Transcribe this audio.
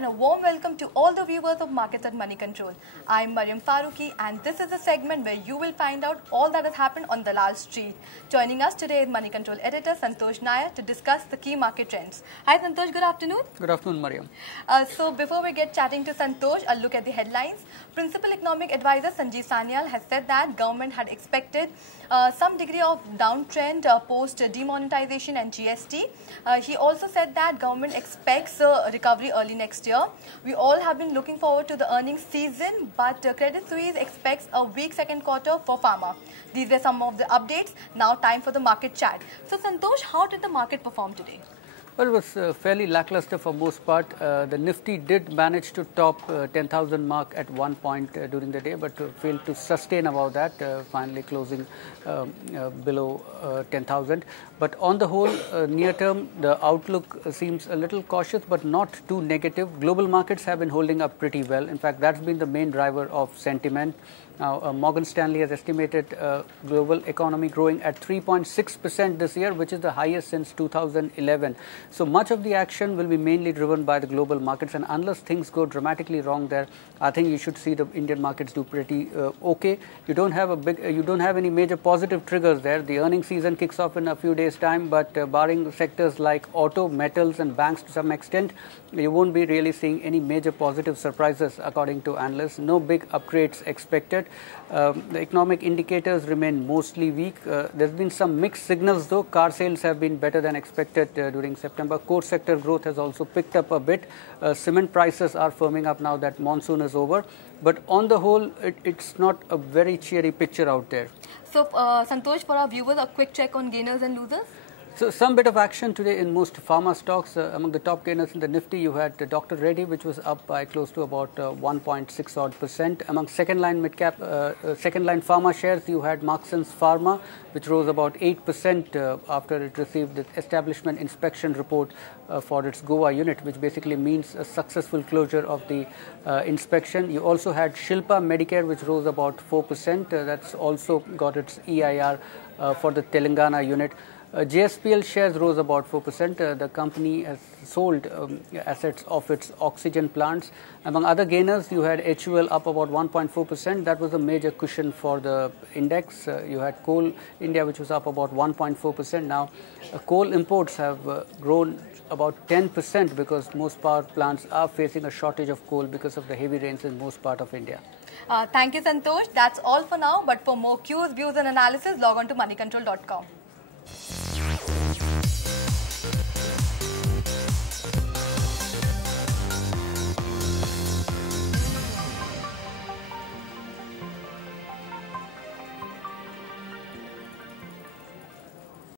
and a warm welcome to all the viewers of Markets at Money Control. I'm Mariam Faruqi and this is a segment where you will find out all that has happened on the Lal Street. Joining us today is Money Control editor Santosh Nair to discuss the key market trends. Hi Santosh, good afternoon. Good afternoon, Mariam. So before we get chatting to Santosh, a look at the headlines. Principal Economic Advisor Sanjeev Sanyal has said that government had expected some degree of downtrend post demonetization and GST. He also said that government expects a recovery early next year. We all have been looking forward to the earnings season, but Credit Suisse expects a weak second quarter for pharma. These were some of the updates. Now time for the market chat. So Santosh, how did the market perform today? Well, it was fairly lackluster for most part. The Nifty did manage to top 10,000 mark at one point during the day, but failed to sustain above that, finally closing below 10,000. But on the whole, near term, the outlook seems a little cautious, but not too negative. Global markets have been holding up pretty well. In fact, that's been the main driver of sentiment. Now, Morgan Stanley has estimated global economy growing at 3.6% this year, which is the highest since 2011. So much of the action will be mainly driven by the global markets, and unless things go dramatically wrong there, I think you should see the Indian markets do pretty okay. You don't have any major positive triggers there. The earnings season kicks off in a few days' time, but barring sectors like auto, metals, and banks to some extent, you won't be really seeing any major positive surprises according to analysts. No big upgrades expected. The economic indicators remain mostly weak. There's been some mixed signals though. Car sales have been better than expected during September. Core sector growth has also picked up a bit. Cement prices are firming up now that monsoon is over. But on the whole, it's not a very cheery picture out there. So Santosh, for our viewers, a quick check on gainers and losers. So some bit of action today in most pharma stocks. Among the top gainers in the Nifty, you had Dr. Reddy, which was up by close to about 1.6 odd %. Among second-line mid-cap, second-line pharma shares, you had Marksans Pharma, which rose about 8% after it received the establishment inspection report for its Goa unit, which basically means a successful closure of the inspection. You also had Shilpa Medicare, which rose about 4%. That's also got its EIR for the Telangana unit. JSPL shares rose about 4%. The company has sold assets of its oxygen plants. Among other gainers, you had HUL up about 1.4%. That was a major cushion for the index. You had Coal India, which was up about 1.4%. Now, coal imports have grown about 10% because most power plants are facing a shortage of coal because of the heavy rains in most part of India. Thank you, Santosh. That's all for now. But for more cues, views and analysis, log on to moneycontrol.com.